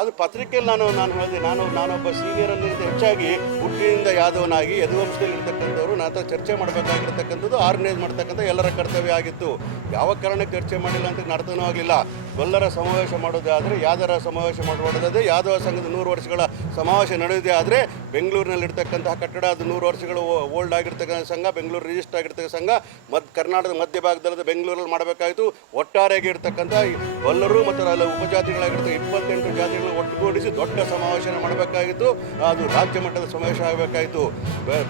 ಅದು ಪತ್ರಿಕೆಯಲ್ಲಿ ನಾನು ಹೇಳಿದೆ, ನಾನೊಬ್ಬ ಸೀನಿಯರ್ ಅನ್ನೋದು ಹೆಚ್ಚಾಗಿ ಹುಟ್ಟಿನಿಂದ ಯಾದವನಾಗಿ ಯದುವಂಶದಲ್ಲಿರ್ತಕ್ಕಂಥವ್ರು ನನ್ನ ಚರ್ಚೆ ಮಾಡಬೇಕಾಗಿರ್ತಕ್ಕಂಥದ್ದು ಆರ್ಗನೈಸ್ ಮಾಡ್ತಕ್ಕಂಥ ಎಲ್ಲರ ಕರ್ತವ್ಯ ಆಗಿತ್ತು. ಯಾವ ಕಾರಣಕ್ಕೆ ಚರ್ಚೆ ಮಾಡಿಲ್ಲ ಅಂತ ಅರ್ಥನೂ ಆಗಲಿಲ್ಲ. ಗೊಲ್ಲರ ಸಮಾವೇಶ ಮಾಡೋದಾದರೆ, ಯಾದವರ ಸಮಾವೇಶ ಮಾಡೋದಾದರೆ, ಯಾದವ ಸಂಘದ 100 ವರ್ಷಗಳ ಸಮಾವೇಶ ನಡೆಯೋದೇ ಆದರೆ ಬೆಂಗಳೂರಿನಲ್ಲಿರ್ತಕ್ಕಂತಹ ಕಟ್ಟಡ ಅದು 100 ವರ್ಷಗಳು ಓಲ್ಡ್ ಆಗಿರ್ತಕ್ಕಂಥ ಸಂಘ, ಬೆಂಗಳೂರು ರಿಜಿಸ್ಟರ್ ಆಗಿರ್ತಕ್ಕಂಥ ಸಂಘ ಕರ್ನಾಟಕದ ಮಧ್ಯಭಾಗದಲ್ಲಿ ಬೆಂಗಳೂರಲ್ಲಿ ಮಾಡಬೇಕಾಯಿತು. ಒಟ್ಟಾರೆಯಾಗಿ ಇರ್ತಕ್ಕಂಥ ಗೊಲ್ಲರು ಮತ್ತು ಅಲ್ಲಿ ಉಪಜಾತಿಗಳಾಗಿರ್ತಕ್ಕಂಥ 28 ಜಾತಿಗಳನ್ನು ಒಟ್ಟುಗೂಡಿಸಿ ದೊಡ್ಡ ಸಮಾವೇಶ ಮಾಡಬೇಕಾಗಿತ್ತು. ಅದು ರಾಜ್ಯ ಮಟ್ಟದ ಸಮಾವೇಶ ಆಗಬೇಕಾಯಿತು.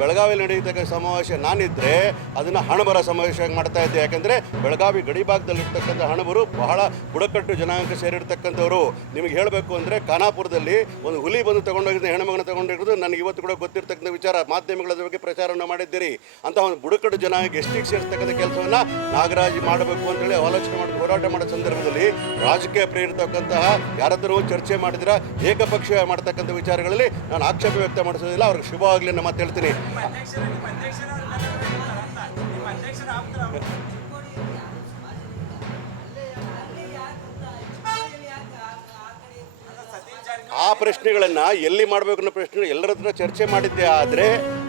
ಬೆಳಗಾವಿಯಲ್ಲಿ ನಡೆಯತಕ್ಕಂಥ ಸಮಾವೇಶ ನಾನಿದ್ದರೆ ಅದನ್ನು ಹಣಬರ ಸಮಾವೇಶ ಮಾಡ್ತಾ ಇದ್ದೆ. ಯಾಕಂದರೆ ಬೆಳಗಾವಿ ಗಡಿಭಾಗದಲ್ಲಿರ್ತಕ್ಕಂಥ ಹಣಬರು ಬಹಳ ಬುಡಕಟ್ಟು ಜನಾಂಗ ಸೇರಿರ್ತಕ್ಕಂಥವ್ರು. ನಿಮಗೆ ಹೇಳಬೇಕು ಅಂದರೆ ಖಾನಾಪುರದಲ್ಲಿ ಒಂದು ಹುಲಿ ಬಂದು ತೊಗೊಂಡೋಗಿದ್ದು, ಹೆಣ್ಮಗನ ತೊಗೊಂಡಿರೋದು ನನಗೆ ಇವತ್ತು ಕೂಡ ಗೊತ್ತಿರ್ತಕ್ಕಂಥ ವಿಚಾರ. ಮಾಧ್ಯಮಗಳ ಬಗ್ಗೆ ಪ್ರಚಾರವನ್ನು ಮಾಡಿದ್ದೀರಿ. ಅಂತಹ ಒಂದು ಬುಡಕಟ್ಟು ಜನಾಂಗ ಎಷ್ಟಿಗೆ ಸೇರಿಸ್ತಕ್ಕಂಥ ಕೆಲಸವನ್ನು ನಾಗರಾಜ್ ಮಾಡಬೇಕು ಅಂತೇಳಿ ಆಲೋಚನೆ ಮಾಡಿ ಹೋರಾಟ ಮಾಡೋ ಸಂದರ್ಭದಲ್ಲಿ ರಾಜಕೀಯ ಪ್ರೇರಿತಕ್ಕಂತಹ ಯಾರಾದರೂ ಚರ್ಚೆ ಮಾಡಿದ್ರೆ ಏಕಪಕ್ಷೀಯ ಮಾಡ್ತಕ್ಕಂಥ ವಿಚಾರಗಳಲ್ಲಿ ನಾನು ಆಕ್ಷೇಪ ವ್ಯಕ್ತ ಮಾಡಿಸೋದಿಲ್ಲ. ಅವ್ರಿಗೆ ಶುಭ ಆಗಲಿ ಅಂತ ಮಾತು ಹೇಳ್ತೀನಿ. ಆ ಪ್ರಶ್ನೆಗಳನ್ನು ಎಲ್ಲಿ ಮಾಡಬೇಕು ಅನ್ನೋ ಪ್ರಶ್ನೆ ಎಲ್ಲರ ಹತ್ರ ಚರ್ಚೆ ಮಾಡಿದ್ದೆ. ಆದರೆ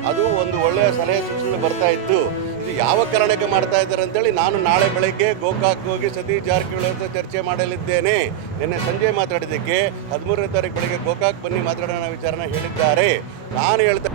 ಅದು ಒಂದು ಒಳ್ಳೆಯ ಸಲಹೆ ಸೂಚನೆ ಬರ್ತಾ ಇತ್ತು. ಇದು ಯಾವ ಕಾರಣಕ್ಕೆ ಮಾಡ್ತಾ ಇದ್ದಾರೆ ಅಂತೇಳಿ ನಾನು ನಾಳೆ ಬೆಳಗ್ಗೆ ಗೋಕಾಕ್ ಹೋಗಿ ಸತೀಶ್ ಜಾರಕಿಹೊಳಿ ಹತ್ರ ಚರ್ಚೆ ಮಾಡಲಿದ್ದೇನೆ. ನಿನ್ನೆ ಸಂಜೆ ಮಾತಾಡಿದ್ದಕ್ಕೆ 13ನೇ ತಾರೀಕು ಬೆಳಗ್ಗೆ ಗೋಕಾಕ್ ಬನ್ನಿ ಮಾತಾಡೋಣ ವಿಚಾರನ ಹೇಳಿದ್ದಾರೆ. ನಾನು ಹೇಳ್ತಾ